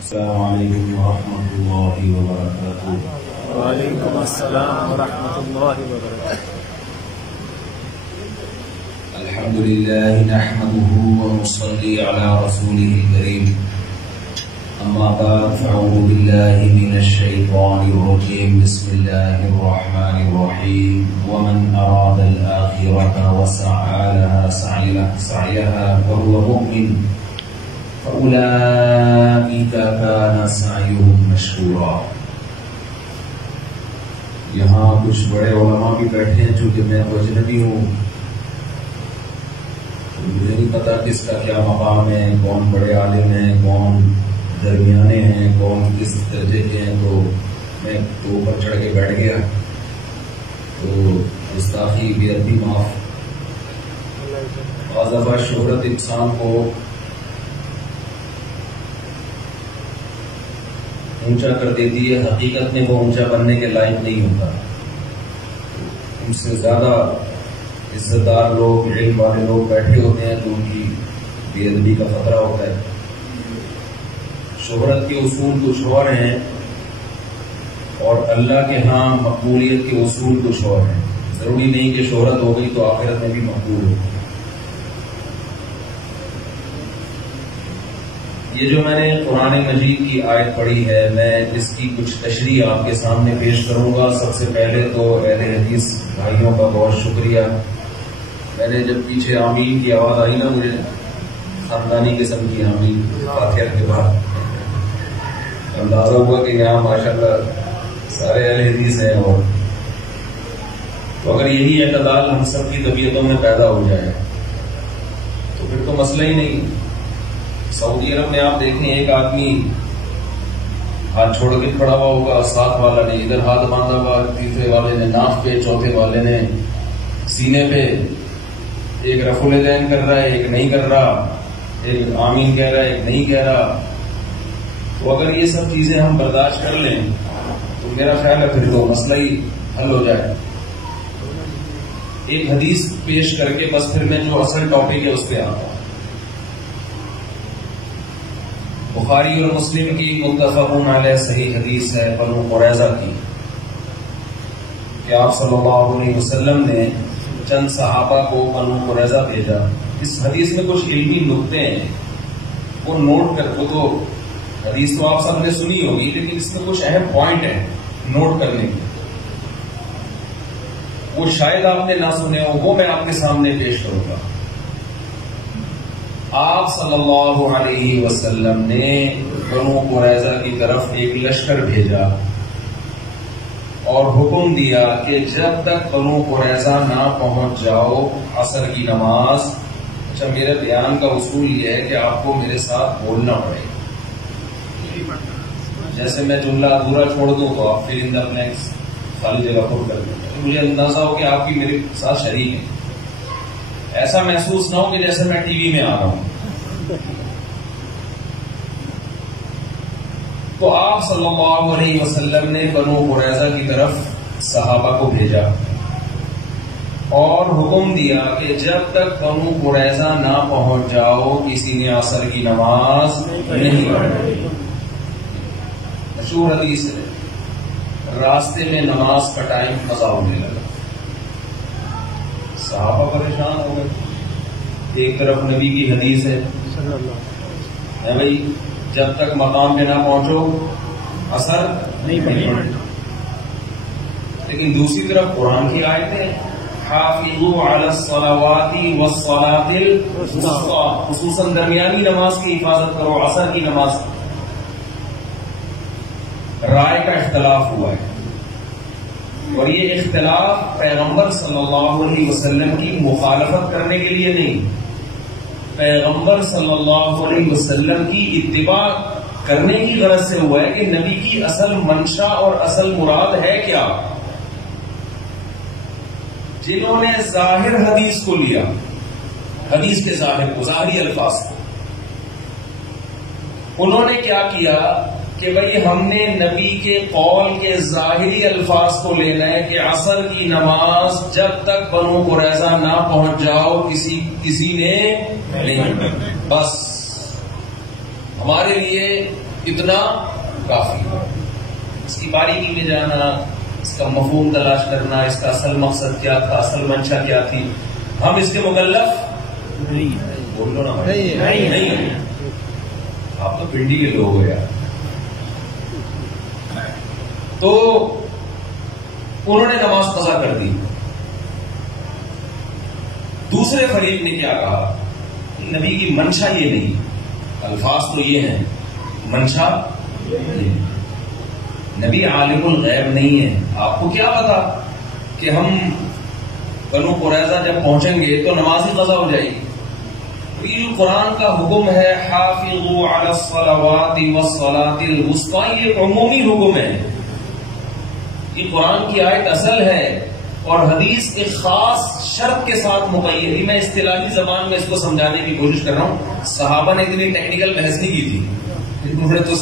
السلام علیکم ورحمۃ اللہ وبرکاتہ۔ وعلیکم السلام ورحمۃ اللہ وبرکاتہ۔ الحمد للہ نحمده ونصلي على رسوله الكريم، اما بعد فاعوذ باللہ من الشیطان الرجیم، بسم اللہ الرحمن الرحیم۔ ومن اراد الآخرة وسعى لها سعيها وهو مؤمن فأولئك كان سعيهم مشكورا۔ یہاں کچھ بڑے علماء بھی بیٹھے ہیں، چونکہ میں اجنبی ہوں، مجھے نہیں پتا کس کا کیا مقام ہے، کون بڑے عالم ہیں، کون درمیانے ہیں، کون کس درجے کے ہیں، تو میں تو اوپر چڑھ کے بیٹھ گیا، تو گستاخی بے ادبی معاف۔ بعض دفعہ شہرت انسان کو اونچا کر دیتی ہے، حقیقت میں وہ اونچا بننے کے لائق نہیں ہوتا۔ ان سے زیادہ عزت دار لوگ، علم والے لوگ بیٹھے ہوتے ہیں تو ان کی بے ادبی کا خطرہ ہوتا ہے۔ شہرت کے اصول کچھ اور ہیں اور اللہ کے ہاں مقبولیت کے اصول کچھ اور ہیں۔ ضروری نہیں کہ شہرت ہو گئی تو آخرت میں بھی مقبول ہو۔ یہ جو میں نے قرآن مجید کی آیت پڑھی ہے، میں اس کی کچھ تشریح آپ کے سامنے پیش کروں گا۔ سب سے پہلے تو اہل حدیث بھائیوں کا بہت شکریہ۔ میں نے جب پیچھے آمین کی آواز آئی نا، مجھے خاندانی قسم کی آمین فاتحہ کے بعد اندازہ ہوا کہ یہاں ماشاءاللہ سارے اہل حدیث ہیں، اور تو اگر یہی اعتدال ہم سب کی طبیعتوں میں پیدا ہو جائے تو پھر تو مسئلہ ہی نہیں۔ سعودی عرب میں آپ دیکھیں، ایک آدمی ہاتھ چھوڑ کے کھڑا ہوا ہوگا، ساتھ والا نے ادھر ہاتھ باندھا ہوا، تیسرے والے نے ناف پہ، چوتھے والے نے سینے پہ، ایک رفع الیدین کر رہا ہے، ایک نہیں کر رہا، ایک آمین کہہ رہا ہے، ایک نہیں کہہ رہا۔ تو اگر یہ سب چیزیں ہم برداشت کر لیں تو میرا خیال ہے پھر تو مسئلہ ہی حل ہو جائے۔ ایک حدیث پیش کر کے بس پھر میں جو اصل ٹاپک ہے اس پہ آتا ہوں۔ بخاری اور مسلم کی متفق علیہ صحیح حدیث ہے بنو قریظہ کی، کہ آپ صلی اللہ علیہ وسلم نے چند صحابہ کو بنو قریظہ بھیجا۔ اس حدیث میں کچھ علمی نقطے ہیں، وہ نوٹ کر کو، تو حدیث تو آپ سب نے سنی ہوگی لیکن اس میں کچھ اہم پوائنٹ ہیں نوٹ کرنے کے، وہ شاید آپ نے نہ سنے ہو، وہ میں آپ کے سامنے پیش کروں گا۔ آپ صلی اللہ علیہ وسلم نے بنو قریظہ کی طرف ایک لشکر بھیجا اور حکم دیا کہ جب تک بنو قریظہ نہ پہنچ جاؤ عصر کی نماز۔ اچھا، میرے بیان کا اصول یہ ہے کہ آپ کو میرے ساتھ بولنا پڑے گا، جیسے میں جملہ ادھورا چھوڑ دوں تو آپ فل ان دا بلینکس خالی جگہ پر کر دیں، مجھے اندازہ ہو کہ آپ بھی میرے ساتھ شریک ہیں، ایسا محسوس نہ ہو کہ جیسے میں ٹی وی میں آ رہا ہوں۔ تو آپ صلی اللہ علیہ وسلم نے بنو قریظہ کی طرف صحابہ کو بھیجا اور حکم دیا کہ جب تک بنو قریظہ نہ پہنچ جاؤ کسی نے عصر کی نماز نہیں پڑھنی۔ مشہور حدیث ہے، راستے میں نماز کا ٹائم قضا ہونے لگا، صحابہ پریشان ہو گئے۔ ایک طرف نبی کی حدیث ہے بھائی جب تک مقام پہ نہ پہنچو عصر نہیں پڑھنا، لیکن دوسری طرف قرآن کی آیتیں حافظوا علی الصلوات والصلاۃ الوسطی، خصوصاً درمیانی نماز کی حفاظت کرو، عصر کی نماز۔ رائے کا اختلاف ہوا ہے اور یہ اختلاف پیغمبر صلی اللہ علیہ وسلم کی مخالفت کرنے کے لیے نہیں، پیغمبر صلی اللہ علیہ وسلم کی اتباع کرنے کی غرض سے ہوا ہے کہ نبی کی اصل منشا اور اصل مراد ہے کیا۔ جنہوں نے ظاہر حدیث کو لیا، حدیث کے ظاہر کو، ظاہری الفاظ کو، انہوں نے کیا کیا کہ بھئی ہم نے نبی کے قول کے ظاہری الفاظ کو لینا ہے کہ عصر کی نماز جب تک بنو قریظہ نہ پہنچ جاؤ کسی نے نہیں، بس ہمارے لیے اتنا کافی ہے. اس کی باریکی میں جانا، اس کا مفہوم تلاش کرنا، اس کا اصل مقصد کیا تھا، اصل منشا کیا تھی، ہم اس کے مکلف بول لو نا نہیں. آپ تو پنڈی کے لوگ ہو یار. تو انہوں نے نماز قضا کر دی. دوسرے فریق نے کیا کہا؟ نبی کی منشا یہ نہیں، الفاظ تو یہ ہیں، منشا نبی عالم الغیب نہیں ہے. آپ کو کیا پتا کہ ہم بنو قریظہ جب پہنچیں گے تو نماز ہی قضا ہو جائے گی. قرآن کا حکم ہے حافظوا علی الصلوات والصلاۃ الوسطی، یہ عمومی حکم ہے. یہ قرآن کی آیت اصل ہے اور حدیث ایک خاص شرط کے ساتھ مقید ہے. میں اصطلاحی زبان میں اس کو سمجھانے کی کوشش کر رہا ہوں. صحابہ نے اتنی ٹیکنیکل بحث نہیں کی تھی، انہوں نے تو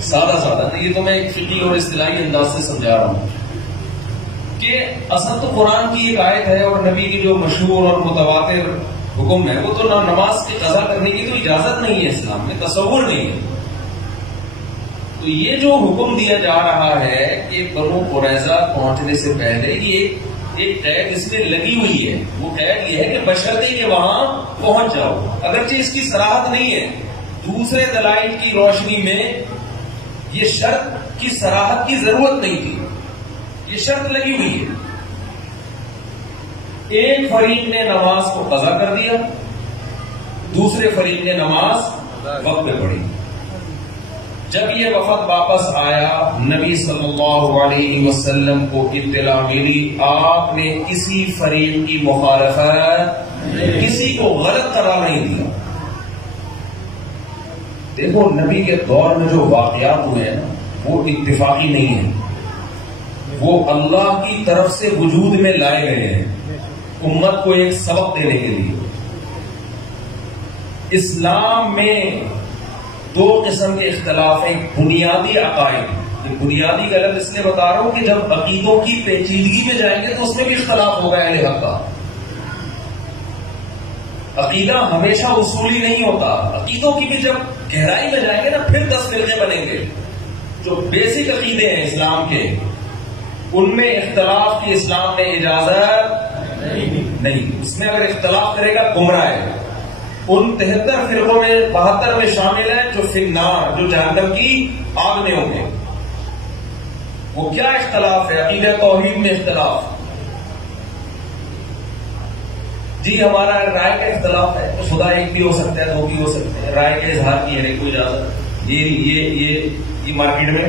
سادہ یہ تو میں ایک فقہی اور اصطلاحی انداز سے سمجھا رہا ہوں کہ اصل تو قرآن کی ایک آیت ہے اور نبی کی جو مشہور اور متواتر حکم ہے وہ تو نماز کی قضا کرنے کی تو اجازت نہیں ہے، اسلام میں تصور نہیں ہے. تو یہ جو حکم دیا جا رہا ہے کہ بنو قریظہ پہنچنے سے پہلے یہ ایک قید اس میں لگی ہوئی ہے. وہ قید یہ ہے کہ بشرطے کہ وہاں پہنچ جاؤ. اگرچہ اس کی صراحت نہیں ہے، دوسرے دلائل کی روشنی میں یہ شرط کی صراحت کی ضرورت نہیں تھی، یہ شرط لگی ہوئی ہے. ایک فریق نے نماز کو قضا کر دیا، دوسرے فریق نے نماز وقت پہ پڑھی. جب یہ وفد واپس آیا، نبی صلی اللہ علیہ وسلم کو اطلاع ملی، آپ نے کسی فریق کی مخالفت، کسی کو غلط قرار نہیں دیا. دیکھو نبی کے دور میں جو واقعات ہوئے ہیں وہ اتفاقی نہیں ہیں، وہ اللہ کی طرف سے وجود میں لائے گئے ہیں امت کو ایک سبق دینے کے لیے. اسلام میں دو قسم کے اختلاف ہیں. بنیادی عقائد، یہ بنیادی کا لفظ اس لیے بتا رہا ہوں کہ جب عقیدوں کی پیچیدگی میں جائیں گے تو اس میں بھی اختلاف ہوگا اہل حق کا. عقیدہ ہمیشہ اصولی نہیں ہوتا. عقیدوں کی بھی جب گہرائی میں جائیں گے نا پھر 10 فرقے بنیں گے. جو بیسک عقیدے ہیں اسلام کے ان میں اختلاف کی اسلام نے اجازت نہیں. اس میں اگر اختلاف کرے گا گمراہ ہے. ان 73 فرقوں میں 72 میں شامل ہیں جو فی النار، جو جہنم کی آگ میں ہوں گے. وہ کیا اختلاف ہے؟ عقیدہ توحید میں اختلاف. جی ہمارا رائے کا اختلاف ہے، تو خدا ایک بھی ہو سکتا ہے، دو بھی ہو سکتے ہیں. رائے کے اظہار کی ہے کوئی اجازت. یہ مارکیٹ میں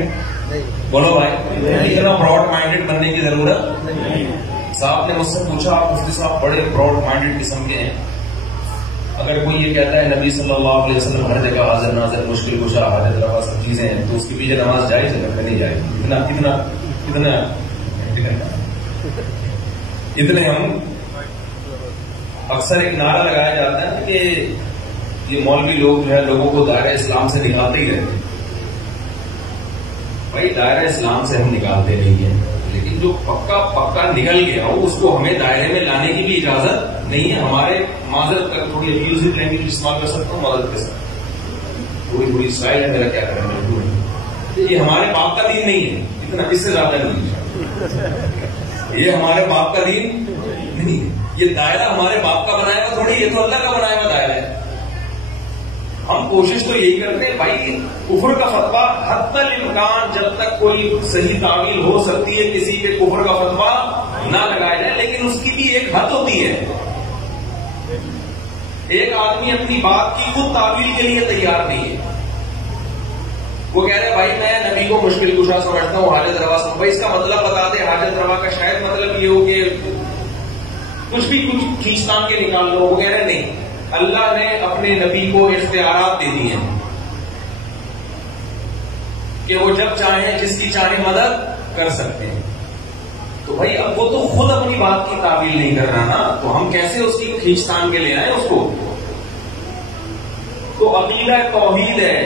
بولو بھائی، اتنا براڈ مائنڈیڈ بننے کی ضرورت. صاحب نے مجھ سے پوچھا، آپ مفتی صاحب بڑے براڈ مائنڈیڈ قسم کے ہیں، اگر کوئی یہ کہتا ہے نبی صلی اللہ علیہ وسلم ہر جگہ حاضر ناظر، مشکل کشا، حاجت روا سب چیزیں ہیں، تو اس کے پیچھے نماز جائز ہے؟ نہیں جائز. اتنے ہم اکثر ایک نعرہ لگایا جاتا ہے کہ یہ مولوی لوگ جو ہے لوگوں کو دائرہ اسلام سے نکالتے ہی رہتے. بھائی دائرہ اسلام سے ہم نکالتے نہیں ہیں، لیکن جو پکا نکل گیا ہو اس کو ہمیں دائرے میں لانے کی بھی اجازت نہیں ہے. ہمارے معذرت کر تھوڑی ابیوزو لینگویج استعمال کر سکتا ہوں مدد کے ساتھ، تھوڑی اسٹائل ہے میرا، کیا کریں مجبور ہے. یہ ہمارے باپ کا دین نہیں ہے، اتنا اس سے زیادہ نہیں ہے. یہ ہمارے باپ کا دین نہیں ہے. یہ دائرہ ہمارے باپ کا بنایا ہوا تھوڑی، یہ تو اللہ کا بنایا ہوا دائرہ ہے. ہم کوشش تو یہی کرتے ہیں بھائی کفر کا فتویٰ حتی الامکان جب تک کوئی صحیح تعویل ہو سکتی ہے کسی کے کفر کا فتویٰ نہ لگایا جائے، لیکن اس کی بھی ایک حد ہوتی ہے. ایک آدمی اپنی بات کی خود تعویل کے لیے تیار نہیں ہے. وہ کہہ رہے بھائی میں نبی کو مشکل کشا سمجھتا ہوں، حاجت روا سمجھتا ہوں. بھائی اس کا مطلب بتا دیں. حاجت روا کا شاید مطلب یہ ہو کہ کچھ کھینچتان کے نکال لو. وہ کہہ رہے نہیں، اللہ نے اپنے نبی کو اختیارات دے دی ہیں کہ وہ جب چاہیں جس کی چاہیں مدد کر سکتے ہیں. تو بھائی اب وہ تو خود اپنی بات کی تعویل نہیں کر رہا نا، تو ہم کیسے اس کی کھینچتان کے لے آئیں اس کو. تو عقیدہ توحید ہے.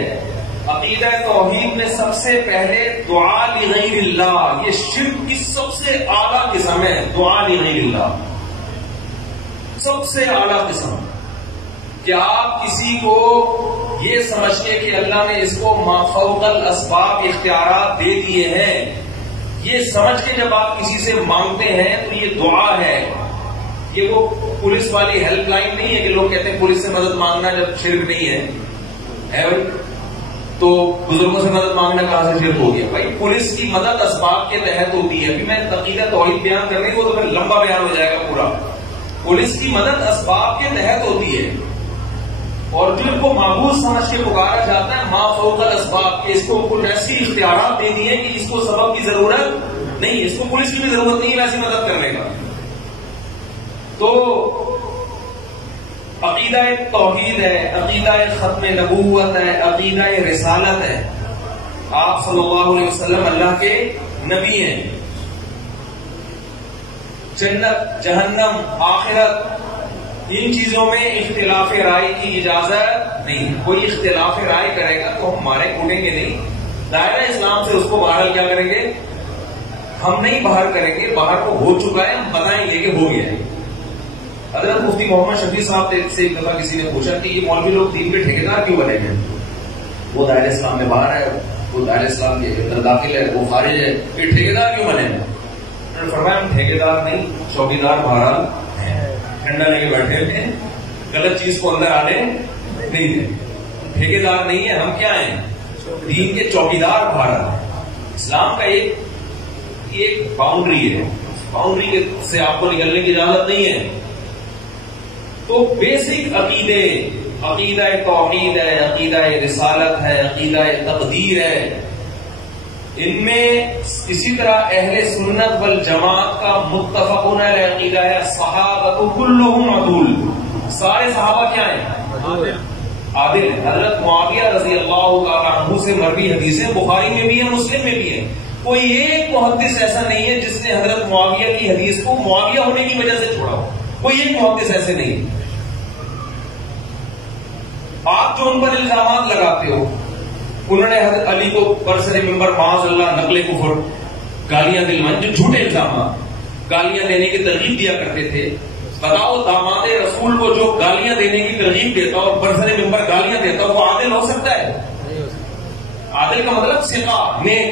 عقیدہ توحید میں سب سے پہلے دعا لغیر اللہ، یہ شرک کی سب سے اعلیٰ قسم ہے. دعا لغیر اللہ سب سے اعلیٰ قسم، کہ آپ کسی کو یہ سمجھ کے کہ اللہ نے اس کو ما فوق الاسباب اختیارات دے دیے ہیں، یہ سمجھ کے جب آپ کسی سے مانگتے ہیں تو یہ دعا ہے. یہ وہ پولیس والی ہیلپ لائن نہیں ہے کہ لوگ کہتے ہیں پولیس سے مدد مانگنا جب شرک نہیں ہے بھائی، تو بزرگوں سے مدد مانگنا کہاں سے شرک ہو گیا؟ بھائی پولیس کی مدد اسباب کے تحت ہوتی ہے. ابھی میں عقیدہ توحید بیان کرنے کو تو پھر لمبا بیان ہو جائے گا پورا. پولیس کی مدد اسباب کے تحت ہوتی ہے، اور جو ان کو معبود سمجھ کے پکارا جاتا ہے ما فوق الاسباب، کہ اس کو کچھ ایسی اختیارات دے دیے کہ اس کو سبب کی ضرورت نہیں، اس کو پولیس کی بھی ضرورت نہیں ہے ویسی مدد کرنے کا. تو عقیدہ توحید ہے، عقیدہ ختم نبوت ہے، عقیدہ رسالت ہے. آپ صلی اللہ علیہ وسلم اللہ کے نبی ہیں. جنت، جہنم، آخرت، ان چیزوں میں اختلاف رائے کی اجازت نہیں. کوئی اختلاف رائے کرے گا تو ہم مارے کوٹیں گے نہیں، دائرہ اسلام سے اس کو باہر کیا کریں گے؟ ہم نہیں باہر کریں گے. باہر کو ہو چکا ہے، ہم بتائیں گے کہ ہو گیا ہے. حضرت مفتی محمد شفیع صاحب سے ایک دفعہ کسی نے پوچھا کہ یہ مولوی لوگ دین کے ٹھیکیدار کیوں بنے ہیں؟ وہ دائرہ اسلام میں باہر ہے، وہ دائرہ اسلام کے اندر داخل ہے، وہ خارج ہے، یہ ٹھیکیدار کیوں بنے ہیں؟ انہوں نے فرمایا ہم ٹھیکیدار نہیں، چوکیدار بہرحال ٹھنڈا لے کے بیٹھے ہوئے ہیں، غلط چیز کو اندر آنے نہیں دیں. ٹھیکیدار نہیں ہے، ہم کیا ہیں؟ دین کے چوکیدار بہرحال. اسلام کا ایک باؤنڈری ہے، باؤنڈری سے آپ کو نکلنے کی اجازت نہیں ہے. تو بیسک عقیدے، عقیدہ توحید ہے، عقیدہ رسالت ہے، عقیدہ تقدیر ہے. ان میں اسی طرح اہل سنت والجماعت کا متفقون علیہ عقیدہ ہے صحابہ کلہم عدول. سارے صحابہ کیا ہیں؟ عادل ہیں. حضرت معاویہ رضی اللہ تعالیٰ عنہ سے مروی حدیثیں بخاری میں بھی ہیں، مسلم میں بھی ہیں. کوئی ایک محدث ایسا نہیں ہے جس نے حضرت معاویہ کی حدیث کو معاویہ ہونے کی وجہ سے چھوڑا ہو. کوئی ایک محدث ایسے نہیں. آپ جو ان پر الزامات لگاتے ہو، انہوں نے حضرت علی کو برسر ممبر معاذ اللہ نقل کفر، گالیاں دلوان، جو جھوٹے الزامات، گالیاں دینے کی ترغیب دیا کرتے تھے. بتاؤ داماد رسول کو جو گالیاں دینے کی ترغیب دیتا اور برسر ممبر گالیاں دیتا وہ عادل ہو سکتا ہے؟ عادل کا مطلب ثقہ، نیک.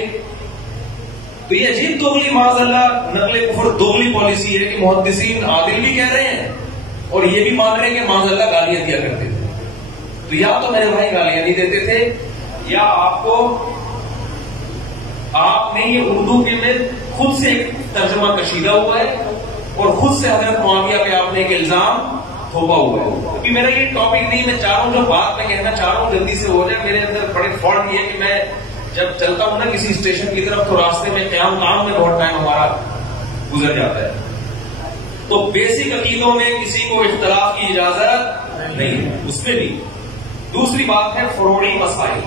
تو یہ عجیب دوغلی معاذ اللہ نقل کفر دوغلی پالیسی ہے کہ محدثین عادل بھی کہہ رہے ہیں اور یہ بھی مان رہے ہیں کہ معاذ اللہ گالیاں دیا کرتے تھے. تو یا تو میرے بھائی گالیاں نہیں دیتے تھے، یا آپ نے یہ اردو کے میں خود سے ایک ترجمہ کشیدہ ہوا ہے اور خود سے حضرت معاویہ پہ آپ نے ایک الزام تھوپا ہوا ہے. کیونکہ میرا یہ ٹاپک نہیں، میں چاہ رہا ہوں جو بات میں کہنا چاہ رہا ہوں جلدی سے ہو جائے. میرے اندر بڑے فالٹ یہ ہے کہ میں جب چلتا ہوں نا کسی اسٹیشن کی طرف تو راستے میں قیام میں بہت ٹائم ہمارا گزر جاتا ہے. تو بیسک عقیدوں میں کسی کو اختلاف کی اجازت نہیں ہے اس میں بھی. دوسری بات ہے فروعی مسائل.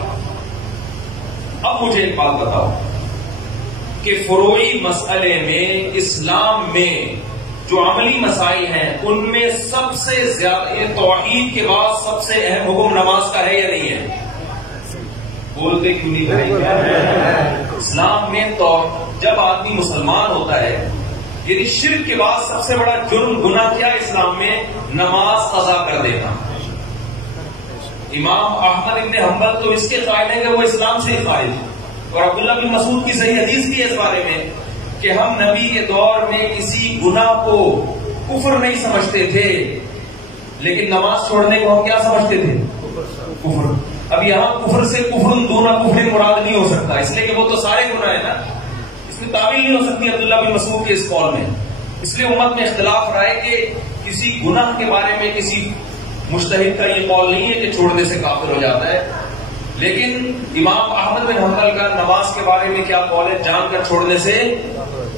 اب مجھے ایک بات بتاؤ کہ فروعی مسئلے میں اسلام میں جو عملی مسائل ہیں ان میں سب سے زیادہ توحید کے بعد سب سے اہم حکم نماز کا ہے یا نہیں ہے؟ بولتے کیوں نہیں بھائی؟ اسلام میں تو جب آدمی مسلمان ہوتا ہے، یعنی شرک کے بعد سب سے بڑا جرم گناہ کیا اسلام میں؟ نماز قضا کر دینا. امام احمد ابن حنبل تو اس کے قائل ہیں کہ وہ اسلام سے ہی خارج ہے. اور عبداللہ بن مسعود کی صحیح حدیث بھی ہے اس بارے میں کہ ہم نبی کے دور میں کسی گناہ کو کفر نہیں سمجھتے تھے، لیکن نماز چھوڑنے کو ہم کیا سمجھتے تھے؟ کفر. اب یہاں کفر سے کفر دون کفر مراد نہیں ہو سکتا، اس لیے کہ وہ تو سارے گناہ ہیں نا. اس میں تعویل نہیں ہو سکتی عبداللہ بن مسعود کے اس قول میں. اس لیے امت میں اختلاف رہا ہے کہ کسی گناہ کے بارے میں کسی مجتہد کا یہ قول نہیں ہے کہ چھوڑنے سے کافر ہو جاتا ہے. لیکن امام احمد بن حنبل کا نماز کے بارے میں کیا قول ہے؟ جان کر چھوڑنے سے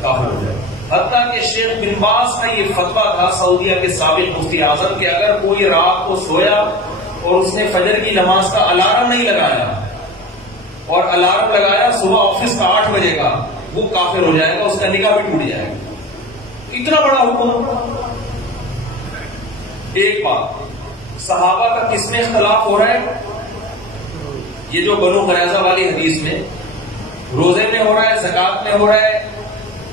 کافر ہو جائے. حتیٰ کہ شیخ بن باز کا یہ فتویٰ تھا سعودیہ کے سابق مفتی اعظم کہ اگر کوئی رات کو سویا اور اس نے فجر کی نماز کا الارم نہیں لگایا اور الارم لگایا صبح آفس کا 8 بجے کا، وہ کافر ہو جائے گا، اس کا نکاح بھی ٹوٹ جائے گا. اتنا بڑا حکم. ایک بات، صحابہ کا کس میں اختلاف ہو رہا ہے؟ یہ جو بنو قریظہ والی حدیث میں روزے میں ہو رہا ہے، زکات میں ہو رہا ہے،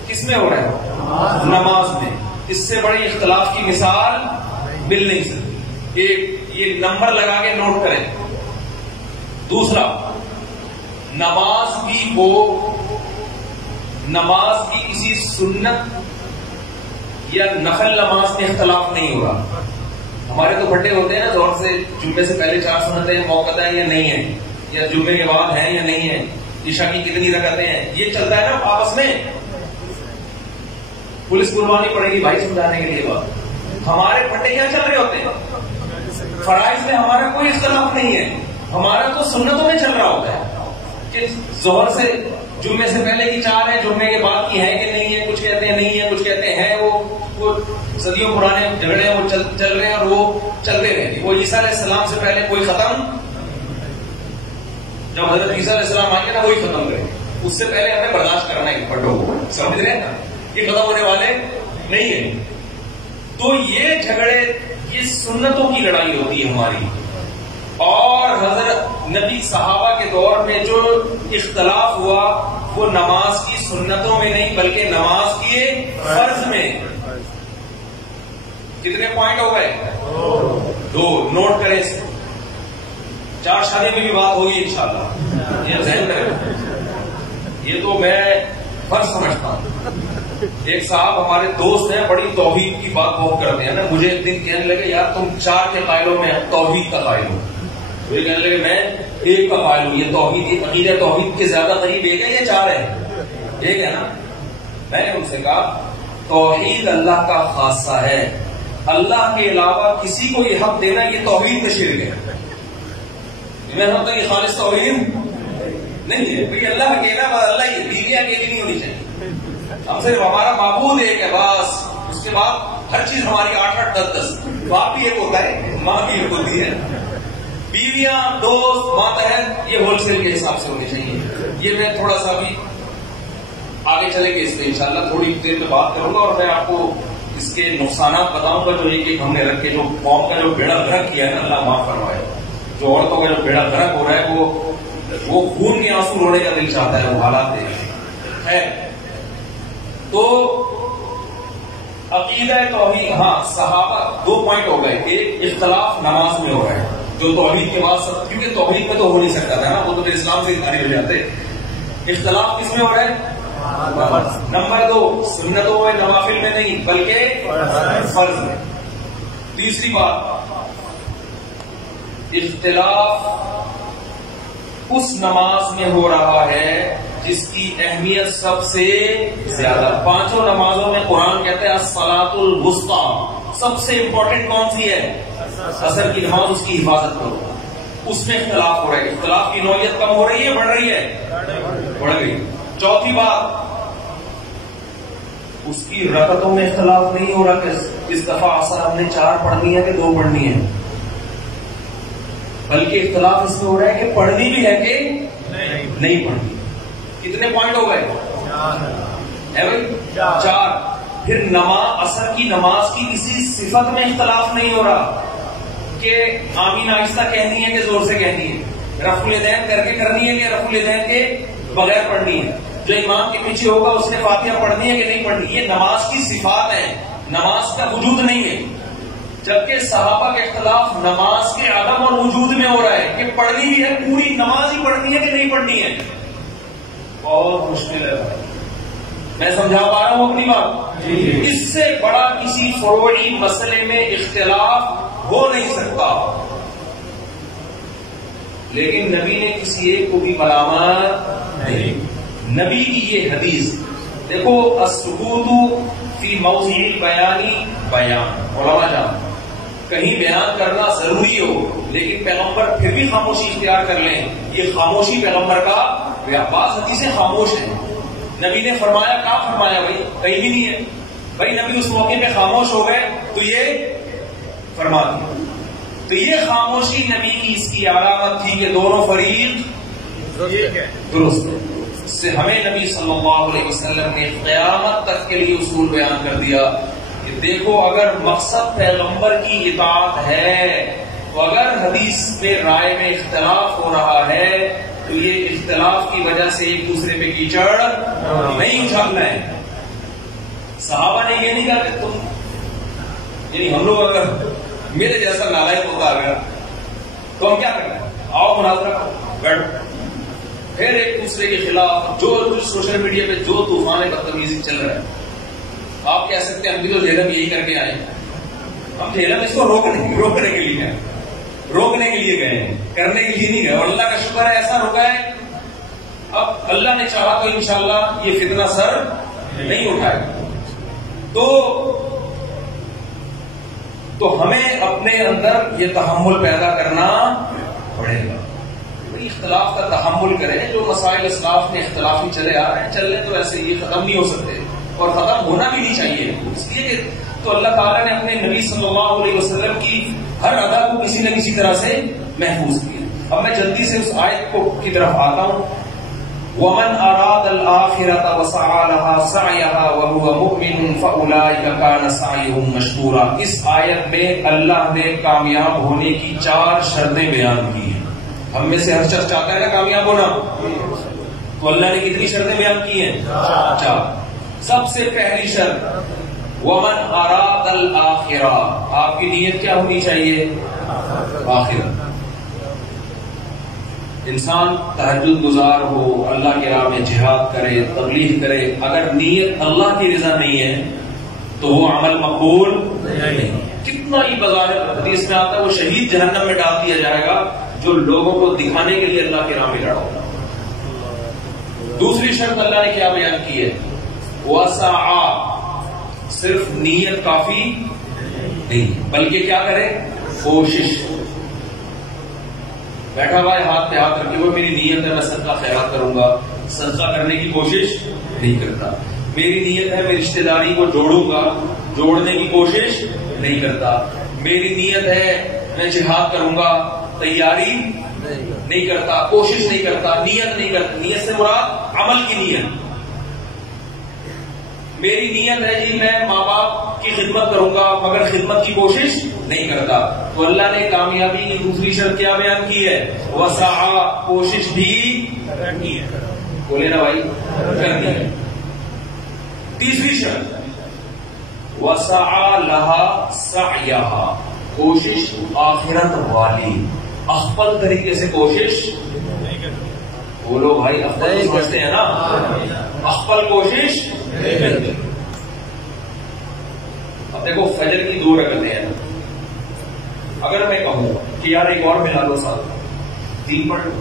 کس میں ہو رہا ہے؟ نماز میں. اس سے بڑی اختلاف کی مثال مل نہیں سکتی. ایک یہ نمبر لگا کے نوٹ کریں، دوسرا، نماز کی کسی سنت یا نفل نماز میں اختلاف نہیں ہو رہا. ہمارے تو بھٹے ہوتے ہیں نا زور سے، جمعے سے پہلے 4 سنتیں موقع ہیں یا نہیں ہیں، یا جمعے کے بعد ہیں یا نہیں ہیں، عشاء کی کتنی رکعتیں ہیں، یہ چلتا ہے نا آپس میں. پولیس قربانی پڑے گی بھائی سمجھانے کے لیے بات. ہمارے پھٹے کیا چل رہے ہوتے ہیں؟ فرائض میں ہمارا کوئی اختلاف نہیں ہے، ہمارا تو سنتوں میں چل رہا ہوتا ہے کہ ظہر سے جمعے سے پہلے کی 4 ہے، جمعے کے بعد کی ہے کہ نہیں ہے. کچھ کہتے ہیں نہیں ہے، کچھ کہتے ہیں وہ صدیوں پرانے جھگڑے ہیں وہ چل رہے ہیں اور وہ چلتے رہے. وہ عیسیٰ علیہ السلام سے پہلے کوئی ختم، جب حضرت عیسیٰ علیہ السلام آئیں گے نا وہی ختم کریں. اس سے پہلے ہمیں برداشت کرنا ہے پھٹوں کو، سمجھ رہے ہیں نا، یہ ختم ہونے والے نہیں ہیں. تو یہ جھگڑے، یہ سنتوں کی لڑائی ہوتی ہے ہماری. اور حضرت نبی صحابہ کے دور میں جو اختلاف ہوا وہ نماز کی سنتوں میں نہیں بلکہ نماز کے فرض میں. کتنے پوائنٹ ہو گئے؟ 2. نوٹ کریں اس کو. 4 شادی میں بھی بات ہوگی انشاءاللہ، یہ ذہن کریں. یہ تو میں فرض سمجھتا ہوں. ایک صاحب ہمارے دوست ہیں، بڑی توحید کی بات بہت کرتے ہیں نا. مجھے ایک دن کہنے لگے یار تم 4 کے قائل ہو، میں توحید کا قائل ہوں. مجھے کہنے لگے میں 1 کا قائل ہوں. یہ توحید، عقیدہ توحید کے زیادہ قریب 1 ہے یا 4 ہے؟ 1 ہے نا. میں نے ان سے کہا توحید اللہ کا خاصہ ہے، اللہ کے علاوہ کسی کو یہ حق دینا یہ توحید کا شرک ہے. میں سمجھتا ہوں یہ خالص توحید نہیں ہے. بھائی اللہ اکیلا، اللہ ہی، بیویاں اکیلی نہیں ہونی چاہیے. ہم صرف ہمارا معبود ایک ہے بس. اس کے بعد ہر چیز ہماری 8 8 10 10. باپ بھی ایک ہوتا ہے، ماں بھی ایک ہوتی ہے، بیویاں، دوست، ماتحت، یہ ہول سیل کے حساب سے ہونی چاہیے. یہ میں تھوڑا سا بھی آگے چلیں گے اس پہ انشاءاللہ، تھوڑی دیر میں بات کروں گا اور میں آپ کو اس کے نقصانات بتاؤں گا جو ایک ہم نے رکھے. جو قوم کا جو بیڑا غرق کیا ہے نا، اللہ معاف کروائے. جو عورتوں کا جو بیڑا غرق ہو رہا ہے وہ خون کے آنسو رونے کا دل چاہتا ہے. وہ حالات ہے. تو عقیدہ توحید، ہاں صحابہ 2 پوائنٹ ہو گئے. ایک، اختلاف نماز میں ہو رہا ہے جو توحید کے بعد کیونکہ توحید میں تو ہو نہیں سکتا تھا نا، وہ تو پھر اسلام سے خارج ہو جاتے. اختلاف کس میں ہو رہا ہے؟ نمبر 2، سنتوں میں نوافل میں نہیں بلکہ فرض میں. تیسری بات، اختلاف اس نماز میں ہو رہا ہے جس کی اہمیت سب سے زیادہ. 5 نمازوں میں قرآن کہتے ہیں الصلاۃ الوسطیٰ، سب سے امپورٹنٹ کون سی ہے؟ عصر کی نماز، اس کی حفاظت کرو. اس میں اختلاف ہو رہا ہے. اختلاف کی نوعیت کم ہو رہی ہے، بڑھ رہی ہے؟ بڑھ گئی. چوتھی بات، اس کی رکعتوں میں اختلاف نہیں ہو رہا کہ اس دفعہ عصر ہم نے 4 پڑھنی ہے کہ 2 پڑھنی ہے، بلکہ اختلاف اس میں ہو رہا ہے کہ پڑھنی بھی ہے کہ نہیں پڑھنی. کتنے پوائنٹ ہو گئے؟ ہے بھائی 4. پھر عصر کی نماز کی کسی صفت میں اختلاف نہیں ہو رہا کہ آمین آہستہ کہنی ہے کہ زور سے کہنی ہے، رفع الیدین کر کے کرنی ہے کہ رفع الیدین کے بغیر پڑھنی ہے، جو امام کے پیچھے ہوگا اس نے فاتحہ پڑھنی ہے کہ نہیں پڑھنی. یہ نماز کی صفات ہیں، نماز کا وجود نہیں ہے. جبکہ صحابہ کا اختلاف نماز کے عدم اور وجود میں ہو رہا ہے کہ پڑھنی بھی ہے، پوری نماز ہی پڑھنی ہے کہ نہیں پڑھنی ہے. اور مشکل ہے. میں سمجھا پا رہا ہوں اپنی بات؟ اس سے بڑا کسی فروعی مسئلے میں اختلاف ہو نہیں سکتا. لیکن نبی نے کسی ایک کو بھی ملامت نہیں. نبی کی یہ حدیث دیکھو، السکوت فی موضع البیان بیان. علماء جان، کہیں بیان کرنا ضروری ہو لیکن پیغمبر پھر بھی خاموشی اختیار کر لیں، یہ خاموشی پیغمبر کا. بعض حدیثیں خاموش ہیں. نبی نے فرمایا، کہاں فرمایا بھائی؟ کہیں بھی نہیں ہے. بھائی نبی اس موقع پہ خاموش ہو گئے تو یہ فرما دیا. تو یہ خاموشی نبی کی اس کی علامت تھی کہ دونوں فریق درست ہے. اس سے ہمیں نبی صلی اللہ علیہ وسلم نے قیامت تک کے لیے اصول بیان کر دیا کہ دیکھو، اگر مقصد پیغمبر کی اطاعت ہے تو اگر حدیث میں رائے میں اختلاف ہو رہا ہے تو یہ اختلاف کی وجہ سے ایک دوسرے پہ کیچڑ نہیں اچھالنا ہے. صحابہ نے یہ نہیں کہا کہ تم، یعنی ہم لوگ اگر میرے جیسا نالائق ہوتا اگر تو ہم کیا کریں؟ آؤ مناظرہ کرو. پھر ایک دوسرے کے خلاف جو سوشل میڈیا پہ جو طوفان بدتمیزی چل رہا ہے، آپ کہہ سکتے ہیں ہم بھی تو جہلم یہی کر کے آئے ہیں. ہم جہلم اس کو روکنے کے لیے گئے ہیں، کرنے کے لیے نہیں گئے. اور اللہ کا شکر ہے ایسا رکا ہے، اب اللہ نے چاہا تو انشاءاللہ یہ فتنہ سر نہیں اٹھائے گا. تو ہمیں اپنے اندر یہ تحمل پیدا کرنا پڑے گا. اختلاف کا تحمل کریں. جو مسائل اسلاف میں اختلافی چلے آ رہے ہیں، چل رہے تو ایسے یہ ختم نہیں ہو سکتے اور ختم ہونا بھی نہیں چاہیے. اس لیے کہ تو اللہ تعالیٰ نے اپنے نبی صلی اللہ علیہ وسلم کی ہر ادا کو کسی نہ کسی طرح سے محفوظ کیا. اب میں جلدی سے اس آیت کی طرف آتا ہوں. وَمَنْ أَرَادَ الْآخِرَةَ وَسَعَى لَهَا سَعْيَهَا وَهُوَ مُؤْمِنٌ فَأُولَٰئِكَ كَانَ سَعْيُهُمْ مَشْكُورًا. اس آیت میں اللہ نے کامیاب ہونے کی 4 شرطیں بیان کی ہیں. ہم میں سے ہر شخص چاہتا ہے نا کامیاب ہونا، تو اللہ نے کتنی شرطیں بیان کی ہیں؟ 4. سب سے پہلی شرط وَمَنْ أَرَادَ الْآخِرَةَ، آپ کی نیت کیا ہونی چاہیے؟ آخرت. انسان تہجد گزار ہو، اللہ کی راہ میں جہاد کرے، تبلیغ کرے، اگر نیت اللہ کی رضا نہیں ہے تو وہ عمل مقبول نہیں. کتنا ہی بظاہر حدیث میں آتا ہے وہ شہید جہنم میں ڈال دیا جائے گا جو لوگوں کو دکھانے کے لیے اللہ کی راہ میں لڑا ہوگا. دوسری شرط اللہ نے کیا بیان کی ہے؟ وَسَعَى، صرف نیت کافی نہیں بلکہ کیا کرے؟ کوشش. بیٹھا ہوا ہے ہاتھ پہ ہاتھ رکھے ہوئے، میری نیت ہے میں صدقہ خیرات کروں گا، صدقہ کرنے کی کوشش نہیں کرتا. میری نیت ہے میں رشتہ داری کو جوڑوں گا، جوڑنے کی کوشش نہیں کرتا. میری نیت ہے میں جہاد کروں گا، تیاری نہیں کرتا، کوشش نہیں کرتا، نیت نہیں کرتا. نیت سے مراد عمل کی نیت. میری نیت ہے جی میں ماں باپ کی خدمت کروں گا مگر خدمت کی کوشش نہیں کرتا. تو اللہ نے کامیابی کی دوسری شرط کیا بیان کی ہے؟ وسعا، کوشش بھی کرنی ہے. بولے نا بھائی، کرنی ہے. تیسری شرط وسعا لها سعیہا، کوشش آخرت والی، افضل طریقے سے کوشش. بولو بھائی، افضل سمجھتے ہیں نا؟ افضل کوشش. اب دیکھو فجر کی 2 رکعتیں ہیں، اگر میں کہوں کہ یار ایک اور ملا دو ساتھ 3 پڑھ لو،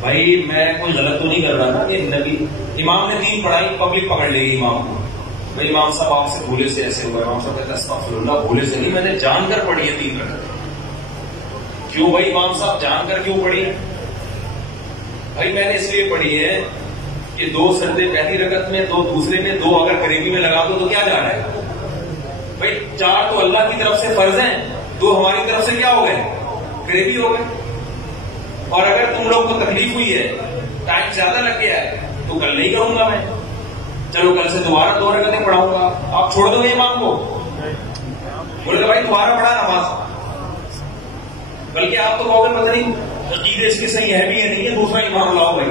بھائی میں کوئی غلط تو نہیں کر رہا نا. یہ نبی امام نے 3 پڑھائی، پبلک پکڑ لے گی امام کو. بھائی امام صاحب آپ سے بھولے سے ایسے ہوا. امام صاحب کہتے ہیں استغفر اللہ، بھولے سے نہیں، میں نے جان کر پڑھی ہے 3 رکعتیں. کیوں بھائی امام صاحب جان کر کیوں پڑھی؟ بھائی میں نے اس لیے پڑھی ہے کہ 2 سجدے پہلی رکعت میں، 2 دوسرے میں، 2 اگر قریبی میں لگا دو تو کیا جا رہا ہے؟ بھائی 4 تو اللہ کی طرف سے فرض ہیں، 2 ہماری طرف سے کیا ہو گئے؟ قریبی ہو گئے. اور اگر تم لوگ کو تکلیف ہوئی ہے، ٹائم زیادہ لگ گیا ہے، تو کل نہیں کروں گا میں، چلو کل سے دوبارہ 2 رکعتیں پڑھاؤں گا. آپ چھوڑ دو گے امام کو؟ بولے کہ بھائی دوبارہ پڑھا نماز. بلکہ آپ تو کہو گے پتہ نہیں عقیدے اس کے صحیح ہے بھی ہے نہیں ہے، دوسرا امام لاؤ بھائی.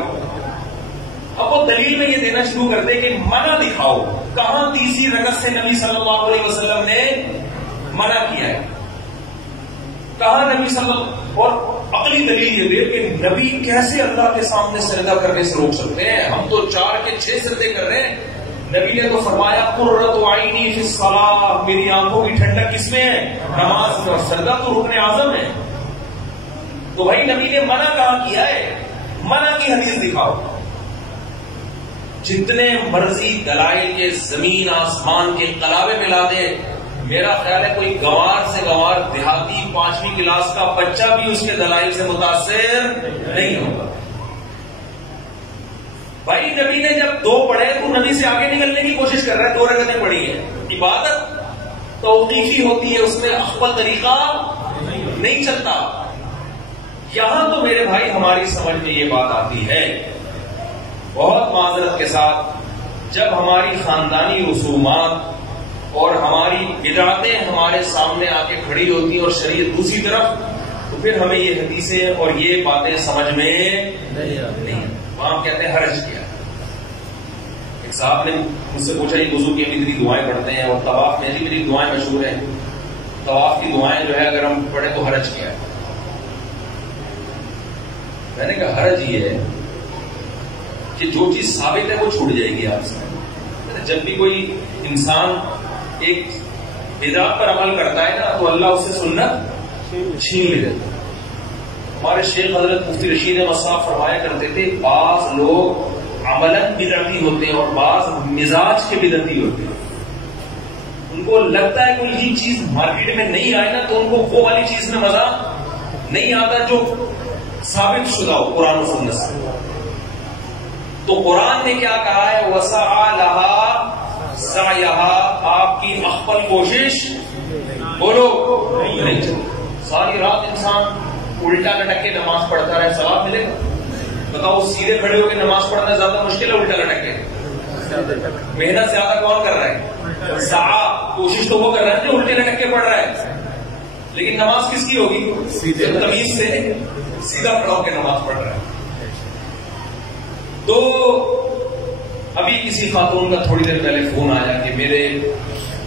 اب وہ دلیل میں یہ دینا شروع کر دے کہ منع دکھاؤ. کہاں تیسری رکعت سے نبی صلی اللہ علیہ وسلم نے منع کیا ہے؟ کہاں نبی صلی اللہ، اور عقلی دلیل یہ دے کہ نبی کیسے اللہ کے سامنے سجدہ کرنے سے روک سکتے ہیں؟ ہم تو 4 کے 6 سجدے کر رہے ہیں. نبی نے تو فرمایا قرۃ عینی فی الصلاۃ، میری آنکھوں کی ٹھنڈک کس میں ہے؟ نماز میں. اور سجدہ تو رکن اعظم ہے. تو بھائی نبی نے منع کہاں کیا ہے؟ منع کی حدیث دکھاؤ. جتنے مرضی دلائل کے زمین آسمان کے قلابے ملا دے، میرا خیال ہے کوئی گوار سے گوار دیہاتی 5ویں کلاس کا بچہ بھی اس کے دلائل سے متاثر نہیں ہوگا. بھائی نبی نے جب 2 پڑھے تو نبی سے آگے نکلنے کی کوشش کر رہا ہے. 2 رکعتیں پڑھی ہے. عبادت توقیفی ہوتی ہے، اس میں افضل طریقہ نہیں چلتا. یہاں تو میرے بھائی ہماری سمجھ میں یہ بات آتی ہے، بہت معذرت کے ساتھ، جب ہماری خاندانی رسومات اور ہماری بدعتیں ہمارے سامنے آ کے کھڑی ہوتی ہیں اور شریعت دوسری طرف، تو پھر ہمیں یہ حدیثیں اور یہ باتیں سمجھ میں نہیں. وہاں کہتے ہیں حرج کیا. ایک صاحب نے مجھ سے پوچھا یہ وضو کی اتنی دعائیں پڑھتے ہیں اور طواف میں میری دعائیں مشہور ہیں، طواف کی دعائیں جو ہے اگر ہم پڑھیں تو حرج کیا ہے؟ میں نے کہا حرج یہ ہے کہ جو چیز ثابت ہے وہ چھوٹ جائے گی آپ سے. جب بھی کوئی انسان ایک بدعت پر عمل کرتا ہے نا تو اللہ اسے سنت چھین لے لیتا. ہمارے شیخ حضرت مفتی رشید احمد صاحب فرمایا کرتے تھے بعض لوگ عملاً بدعتی ہوتے ہیں اور بعض مزاج کے بدعتی ہوتے ہیں. ان کو لگتا ہے کوئی یہ چیز مارکیٹ میں نہیں آئے نا تو ان کو وہ والی چیز میں مزہ نہیں آتا جو ثابت شدہ ہو قرآن و سنت سے. تو قرآن نے کیا کہا ہے وَسَعَى لَهَا سَعْيَهَا, آپ کی مخفل کوشش بولو نہیں چلے. ساری رات انسان الٹا لٹک کے نماز پڑھتا رہے ثواب ملے گا؟ بتاؤ سیدھے کھڑے ہو کے نماز پڑھنا زیادہ مشکل ہے الٹا لٹک کے؟ محنت زیادہ کون کر رہا ہے؟ سعی کوشش تو وہ کر رہا ہے جو الٹے لٹک کے پڑھ رہا ہے, لیکن نماز کس کی ہوگی؟ تمیز سے سیدھا کھڑا ہو کے نماز پڑھ رہا ہے. تو ابھی کسی خاتون کا تھوڑی دیر پہلے فون آیا کہ میرے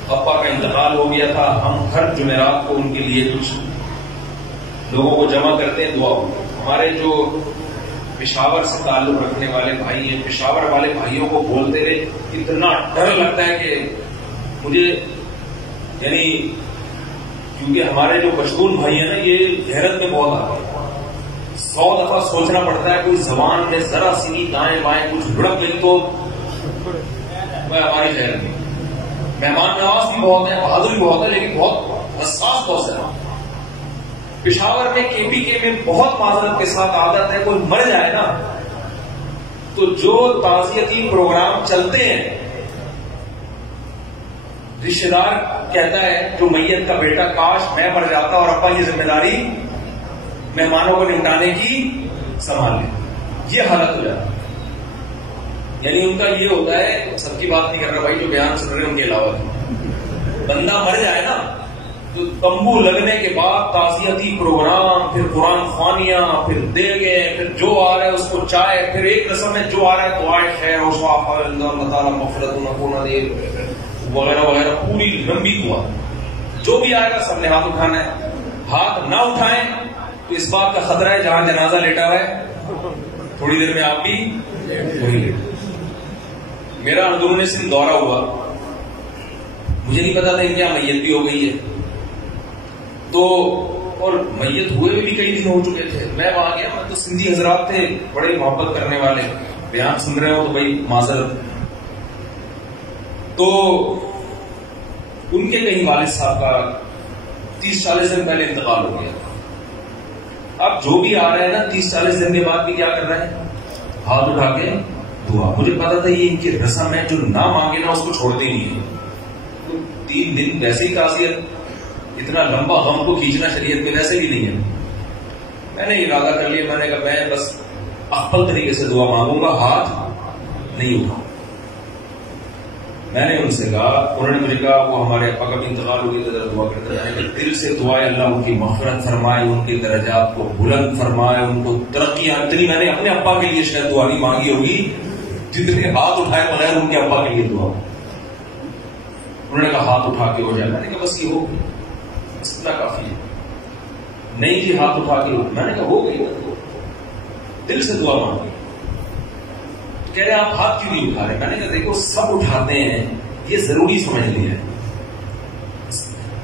ابا کا انتقال ہو گیا تھا, ہم ہر جمعرات کو ان کے لیے کچھ لوگوں کو جمع کرتے ہیں دعا. ہمارے جو پشاور سے تعلق رکھنے والے بھائی ہیں, پشاور والے بھائیوں کو بولتے رہے اتنا ڈر لگتا ہے کہ مجھے, یعنی کیونکہ ہمارے جو پشتون بھائی ہیں نا یہ غیرت میں بہت آتے ہیں. 100 دفعہ سوچنا پڑتا ہے کوئی زبان میں ذرا سی دائیں بائیں کچھ بھڑک گئی تو وہ ہماری خیر میں. مہمان نواز بھی بہت ہے, بہادر بھی بہت ہے, لیکن بہت حساس بہت ہے. پشاور میں KPK میں بہت معذرت کے ساتھ عادت ہے کوئی مر جائے نا تو جو تعزیتی پروگرام چلتے ہیں رشتے دار کہتا ہے جو میت کا بیٹا کاش میں مر جاتا اور ابا یہ ذمہ داری مہمانوں کو نمٹانے کی سنبھال لے. یہ حالت ہو جاتی ہے. یعنی ان کا یہ ہوتا ہے, سب کی بات نہیں کر رہا بھائی جو بیان سن رہے ہیں ان کے علاوہ, بندہ مر جائے نا تو تمبو لگنے کے بعد تعزیتی پروگرام, پھر قرآن خوانیاں, پھر دیگیں, پھر جو آ رہا ہے اس کو چائے, پھر ایک رسم میں جو آ رہا ہے دعائے خیر و شفا اللہ تعالیٰ مغفرت نکونا دے وغیرہ وغیرہ, پوری لمبی دعا. جو بھی آئے گا سب نے ہاتھ اٹھانا ہے. ہاتھ نہ اٹھائیں تو اس بات کا خطرہ ہے جہاں جنازہ لیٹا ہوا ہے تھوڑی دیر میں آپ بھی وہی لیٹ. میرا اندرون سندھ دورہ ہوا, مجھے نہیں پتا تھا ان کے یہاں میت بھی ہو گئی ہے تو, اور میت ہوئے بھی کئی دن ہو چکے تھے. میں وہاں گیا, میں تو سندھی حضرات تھے بڑے محبت کرنے والے, بیان سن رہے ہو تو بھائی معذرت. تو ان کے کہیں والد صاحب کا 30-40 دن پہلے انتقال ہو گیا. اب جو بھی آ رہا ہے نا 30-40 دن کے بعد بھی کیا کر رہا ہے, ہاتھ اٹھا کے دعا. مجھے پتا تھا یہ ان کی رسم ہے, جو نہ مانگے نا اس کو چھوڑتے ہی نہیں ہے. 3 دن ویسے ہی تعزیت, اتنا لمبا غم کو کھینچنا شریعت میں ویسے بھی نہیں ہے. میں نے ارادہ کر لیا, میں نے کہا میں بس اخفل طریقے سے دعا مانگوں گا, ہاتھ نہیں اٹھاؤں. میں نے ان سے کہا, انہوں نے مجھے کہا وہ ہمارے ابا کا بھی انتقال ہو گیا تو ذرا دعا کرتے رہے. دل سے دعائیں اللہ ان کی مغفرت فرمائے, ان کے درجات کو بلند فرمائے, ان کو ترقی. اتنی میں نے اپنے ابا کے لیے شاید دعا نہیں مانگی ہوگی جتنے ہاتھ اٹھائے بغیر ان کے ابا کے لیے دعا. انہوں نے کہا ہاتھ اٹھا کے ہو جائے. میں نے کہا بس یہ ہو گئی, اتنا کافی ہے. نہیں جی ہاتھ اٹھا کے ہو. میں نے کہا ہو گئی, دل سے دعا مانگی. کہہ رہے آپ ہاتھ کیوں نہیں اٹھا رہے؟ میں نے کہا دیکھو سب اٹھاتے ہیں, یہ ضروری سمجھ لیا ہے.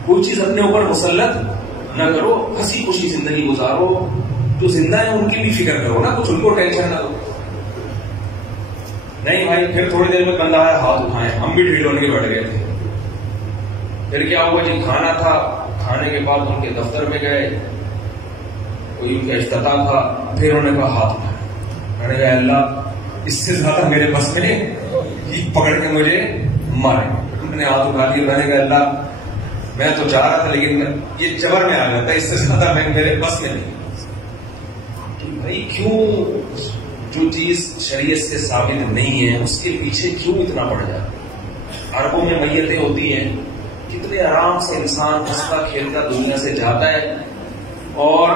کوئی چیز اپنے اوپر مسلط نہ کرو, ہنسی خوشی زندگی گزارو. جو زندہ ہے ان کی بھی فکر کرو نا, کچھ ان کو ٹینشن نہ دو. نہیں بھائی, پھر تھوڑی دیر میں بندہ آیا ہاتھ اٹھائے, ہم بھی ڈھیل ہونے کے بیٹھ گئے تھے. پھر کیا ہوا جی, کھانا تھا, کھانے کے بعد ان کے دفتر میں گئے, کوئی ان کا افتتاح تھا. پھر انہوں نے کہا ہاتھ اٹھائے. میں نے کہا اللہ اس سے زیادہ میرے بس میں یہ پکڑ کے مجھے مارے. انہوں نے ہاتھ اٹھا لیا. میں نے کہا اللہ میں تو چاہ رہا تھا لیکن یہ چبر میں آ جاتا, اس سے زیادہ میں میرے بس میں نہیں. بھائی کیوں جو چیز شریعت سے ثابت نہیں ہے اس کے پیچھے کیوں اتنا پڑ جاتا ہے؟ عربوں میں میتیں ہوتی ہیں, کتنے آرام سے انسان ہنستا کھیلتا دنیا سے جاتا ہے, اور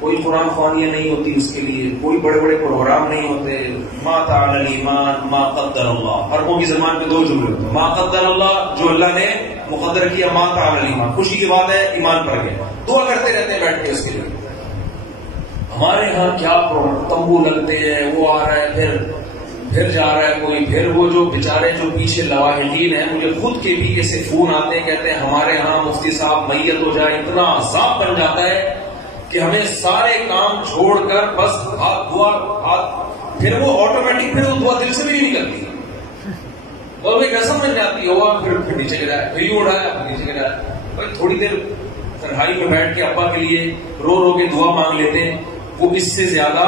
کوئی قرآن خوانیاں نہیں ہوتی اس کے لیے, کوئی بڑے بڑے پروگرام نہیں ہوتے. ما تعالی الایمان ما قدر اللہ. عربوں کی زبان پہ 2 جملے ہوتے ہیں, ما قدر اللہ جو اللہ نے مقدر کیا, ما تعالی الایمان خوشی کی بات ہے ایمان پر گیا. دعا کرتے رہتے ہیں بیٹھ کے اس کے لیے. ہمارے ہاں کیا تمبو لگتے ہیں، وہ آ رہا ہے پھر جا رہا ہے کوئی، پھر وہ جو بیچارے جو پیچھے لواحقین ہیں، مجھے خود کے بھی ایسے فون آتے ہیں، کہتے ہیں ہمارے ہاں مفتی صاحب میت ہو جائے اتنا عذاب بن جاتا ہے کہ ہمیں سارے کام چھوڑ کر بس ہاتھ پھر وہ آٹومیٹک پھر وہ دعا دل سے بھی نہیں نکلتی اور ایک رسم بن جاتی ہوا، پھر نیچے گرایا، پھر یوں اڑایا، پھر نیچے گرایا، تھوڑی دیر تنہائی میں بیٹھ کے ابا کے لیے رو کے دعا مانگ لیتے ہیں، وہ اس سے زیادہ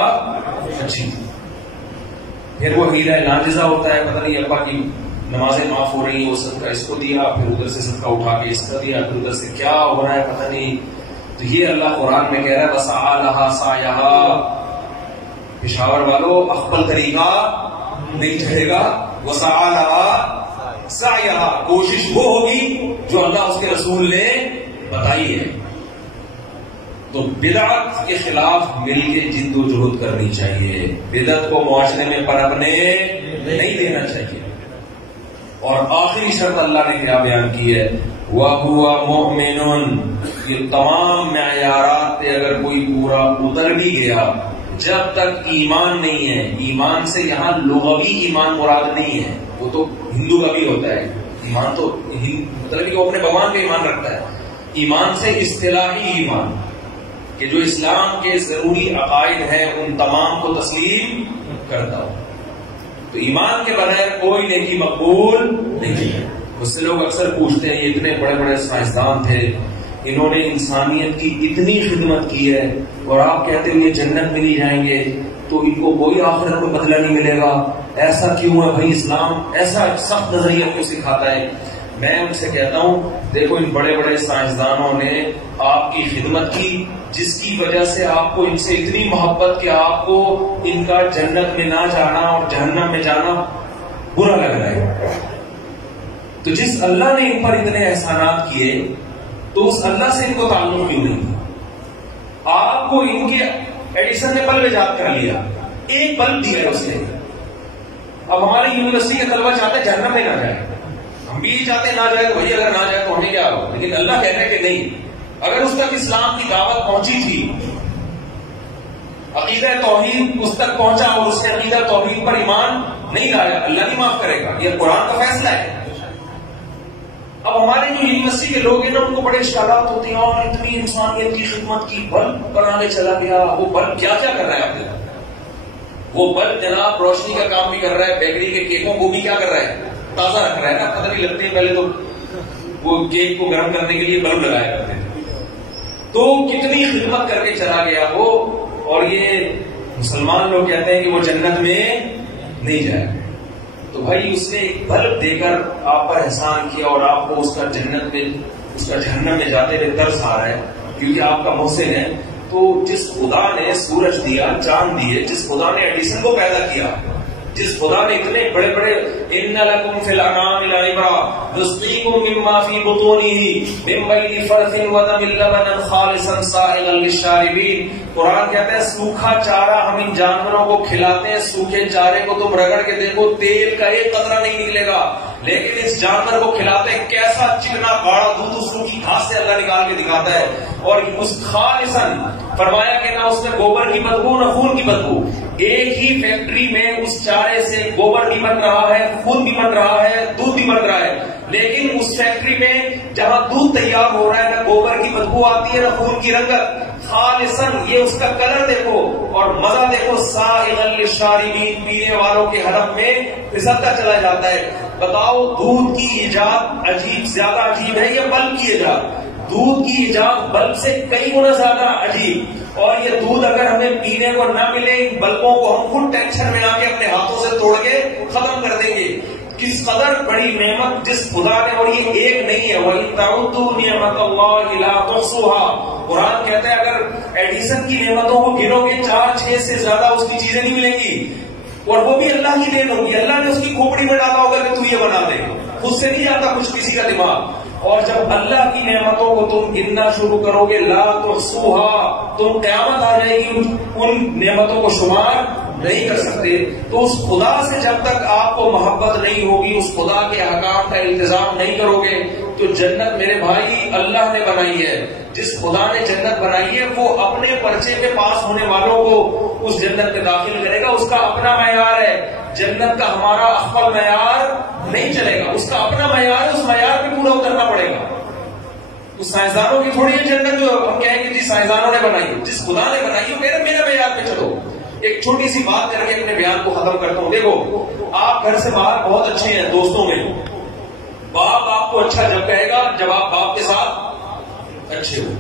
اچھی تھی۔ پھر وہ ہیرا ناجزہ ہوتا ہے، پتہ نہیں ابا کی نمازیں معاف ہو رہی ہیں، وہ صدقہ اس کو دیا، پھر ادھر سے صدقہ اٹھا کے اس کا دیا، پھر ادھر سے کیا ہو رہا ہے پتہ نہیں۔ تو یہ اللہ قرآن میں کہہ رہا ہے وَسَعَى لَهَا سَعْيَهَا، پشاور والوں اخبل طریقہ نہیں چڑھے گا، وَسَعَى لَهَا سَعْيَهَا، کوشش وہ ہوگی جو اللہ اس کے رسول نے بتائی ہے۔ تو بدعت کے خلاف مل کے جد و جہد کرنی چاہیے، بدعت کو معاشرے میں پنپنے نہیں دینا چاہیے۔ اور آخری شرط اللہ نے کیا بیان کی ہے، وَهُوَ مُؤْمِنٌ، یہ تمام معیارات پہ اگر کوئی پورا اتر بھی گیا، جب تک ایمان نہیں ہے، ایمان سے یہاں لغوی ایمان مراد نہیں ہے، وہ تو ہندو کا بھی ہوتا ہے ایمان، تو مطلب کہ وہ اپنے بھگوان پہ ایمان رکھتا ہے، ایمان سے اصطلاحی ایمان کہ جو اسلام کے ضروری عقائد ہیں ان تمام کو تسلیم کرتا ہو، تو ایمان کے بغیر کوئی نیکی مقبول نہیں ہے۔ اس سے لوگ اکثر پوچھتے ہیں یہ اتنے بڑے بڑے سائنسدان تھے، انہوں نے انسانیت کی اتنی خدمت کی ہے اور آپ کہتے ہیں یہ جنت میں نہیں جائیں گے تو ان کو کوئی آخرت میں بدلہ نہیں ملے گا، ایسا کیوں ہے بھائی؟ اسلام ایسا سخت نظریہ کیوں سکھاتا ہے؟ میں ان سے کہتا ہوں دیکھو ان بڑے بڑے سائنسدانوں نے آپ کی خدمت کی، جس کی وجہ سے آپ کو ان سے اتنی محبت کہ آپ کو ان کا جنت میں نہ جانا اور جہنم میں جانا برا لگ رہا ہے۔ تو جس اللہ نے ان پر اتنے احسانات کیے تو اس اللہ سے ان کو تعلق کیوں نہیں؟ آپ کو ان کے ایڈیسن نے بلب ایجاد کر لیا، ایک بلب دیا ہے اس نے، اب ہماری یونیورسٹی کے طلبہ چاہتے ہیں جہنم میں نہ جائے، ہم بھی چاہتے ہیں نہ جائے، وہی اگر نہ جائے تو ہمیں کیا ہو؟ لیکن اللہ کہہ رہے ہیں کہ نہیں، اگر اس تک اسلام کی دعوت پہنچی تھی، عقیدہ توحید اس تک پہنچا اور اس نے عقیدہ توحید پر ایمان نہیں لایا، اللہ نہیں معاف کرے گا، یہ قرآن کا فیصلہ ہے۔ اب ہمارے جو یونیورسٹی کے لوگ ہیں نا ان کو بڑے اشکالات ہوتے ہیں، اور اتنی انسانیت کی خدمت کی، بلب بنانے چلا گیا، وہ بلب کیا کیا کر رہا ہے آپ کے؟ وہ بلب جناب روشنی کا کام بھی کر رہا ہے، بیکری کے کیکوں کو بھی کیا کر رہا ہے؟ تازہ رکھ رہا ہے نا، پتہ نہیں لگتے ہیں پہلے تو وہ کیک کو گرم کرنے کے لیے بلب لگایا کرتے ہیں، تو کتنی خدمت کر کے چلا گیا وہ، اور یہ مسلمان لوگ کہتے ہیں کہ وہ جنت میں نہیں جائے۔ تو بھائی اس نے ایک بلب دے کر آپ پر احسان کیا اور آپ کو اس کا جنت میں، اس کا جہنم میں جاتے ہوئے ترس آ رہا ہے کیونکہ آپ کا محسن ہے۔ تو جس خدا نے سورج دیا، چاند دیے، جس خدا نے ایڈیسن کو پیدا کیا، جس خدا نے اتنے بڑے بڑے ان لکم فی الانعام لعبرۃ نسقیکم مما فی بطونہ من بین فرث ودم لبنا خالصا سائغا للشاربین، قرآن کہتا ہے سوکھا چارہ ہم ان جانوروں کو کھلاتے ہیں، سوکھے چارے کو تم رگڑ کے دیکھو تیل کا ایک قطرہ نہیں نکلے گا، لیکن اس جانور کو کھلاتے ہیں کیسا چکنا گاڑا دودھ اس سوکھی گھاس سے اللہ نکال کے دکھاتا ہے، اور اس خالصاً فرمایا کہ نہ اس میں گوبر کی بدبو نہ خون کی بدبو، ایک ہی فیکٹری میں اس چارے سے گوبر بھی بن رہا ہے، خون بھی بن رہا ہے، دودھ بھی بن رہا ہے، لیکن اس فیکٹری میں جہاں دودھ تیار ہو رہا ہے نہ گوبر کی بدبو آتی ہے نہ خون کی رنگت، خالصاً یہ اس کا کلر دیکھو اور مزہ دیکھو، سائغا للشاربین، پینے والوں کے حلق میں پھسلتا چلا جاتا ہے۔ بتاؤ دودھ کی ایجاد عجیب، زیادہ عجیب ہے یا بلب کی ایجاد؟ دودھ کی ایجاد بلب سے کئی گنا زیادہ عجیب، اور یہ دودھ اگر ہمیں پینے کو نہ ملے، بلبوں کو ہم خود ٹینشن میں آ کے اپنے ہاتھوں سے توڑ کے ختم کر دیں گے۔ کس قدر بڑی نعمت جس خدا نے، اور یہ ایک نہیں ہے، وَإِن تَعُدُّوا نِعْمَتَ اللَّهِ لَا تُحْصُوهَا، قرآن کہتا ہے اگر ایڈیسن کی نعمتوں کو گنو گے 4-6 سے زیادہ اس کی چیزیں نہیں ملیں گی، اور وہ بھی اللہ کی دین ہوگی، اللہ نے اس کی کھوپڑی میں ڈالا ہوگا کہ تو یہ بنا دے، خود سے نہیں جاتا کچھ کسی کا دماغ۔ اور جب اللہ کی نعمتوں کو تم گننا شروع کرو گے، لا تحصوها، تم قیامت آ جائے گی ان نعمتوں کو شمار نہیں کر سکتے. تو اس خدا سے جب تک آپ کو محبت نہیں ہوگی، اس خدا کے احکام کا التزام نہیں کرو گے، تو جنت میرے بھائی اللہ نے بنائی ہے. جس خدا نے جنت بنائی ہے وہ اپنے پرچے پہ پاس ہونے والوں کو اس جنت میں داخل کرے گا. اس کا اپنا معیار ہے. جنت کا ہمارا اخبل معیار نہیں چلے گا، اس کا اپنا معیار ہے. اس معیار پہ پورا اترنا پڑے گا. تو سائنسدانوں کی تھوڑی ہے جنت جو ہم کہیں گے جی سائنسدانوں نے بنائی. جس خدا نے بنائی ہے میرے معیار پہ چلو. ایک چھوٹی سی بات کر کے اپنے بیان کو ختم کرتا ہوں. دیکھو، آپ گھر سے باہر بہت اچھے ہیں دوستوں میں. باپ آپ کو اچھا جب کہے گا جب آپ باپ کے ساتھ اچھے ہو.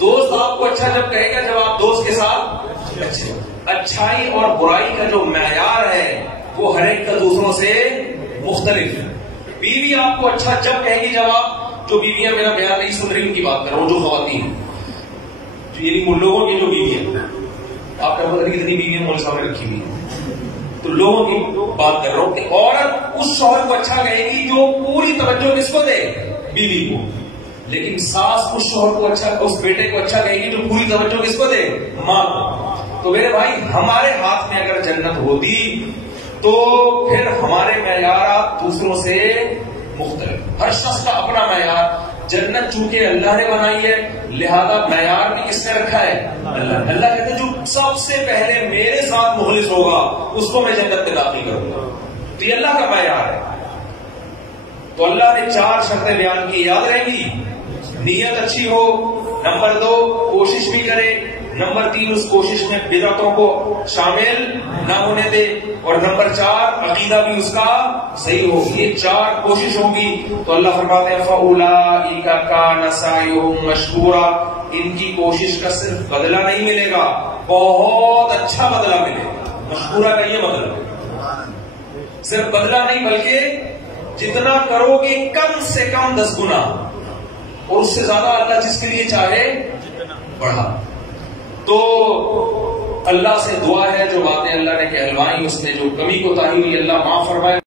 دوست آپ کو اچھا جب کہے گا جب آپ دوست کے ساتھ اچھے ہو. اچھائی اور برائی کا جو معیار ہے وہ ہر ایک کا دوسروں سے مختلف ہے. بیوی آپ کو اچھا جب کہے گی جب آپ، جو بیویاں میرا بیان نہیں سن رہی ان کی بات کر رہا ہوں، جو خواتین یعنی ان لوگوں کی جو بیویاں، آپ کا پتہ نہیں کتنی بیویاں مول سامنے رکھی ہوئی ہیں، تو لوگوں کی بات کر رہا ہوں کہ عورت اس شوہر کو اچھا کہے گی جو پوری توجہ کس کو دے؟ بیوی کو. لیکن ساس اس شوہر کو اچھا، اس بیٹے کو اچھا کہے گی جو پوری توجہ کس کو دے؟ ماں کو. تو میرے بھائی ہمارے ہاتھ میں اگر جنت ہوتی تو پھر ہمارے معیارات دوسروں سے مختلف. ہر شخص کا اپنا معیار. جنت چونکہ اللہ نے بنائی ہے لہذا معیار بھی کس نے رکھا ہے؟ اللہ. اللہ کہتے ہیں جو سب سے پہلے میرے ساتھ مخلص ہوگا اس کو میں جنت میں داخل کروں گا. تو یہ اللہ کا معیار ہے. تو اللہ نے 4 شرطیں بیان کی، یاد رہیں گی. نیت اچھی ہو، نمبر 2 کوشش بھی کرے، نمبر 3 اس کوشش میں بدعتوں کو شامل نہ ہونے دے، اور نمبر 4 عقیدہ بھی اس کا صحیح ہو. یہ 4 کوشش ہوگی تو اللہ فرماتے ہیں فَأُولَٰئِكَ كَانَ سَعْيُهُمْ مَشْكُورًا. ان کی کوشش کا صرف بدلہ نہیں ملے گا، بہت اچھا بدلہ ملے گا. مشکورہ کا یہ مطلب صرف بدلہ نہیں بلکہ جتنا کرو گے کم سے کم 10 گنا، اور اس سے زیادہ اللہ جس کے لیے چاہے بڑھا. تو اللہ سے دعا ہے جو باتیں اللہ نے کہلوائی اس میں جو کمی کوتاہی ہوئی اللہ معاف فرمائے.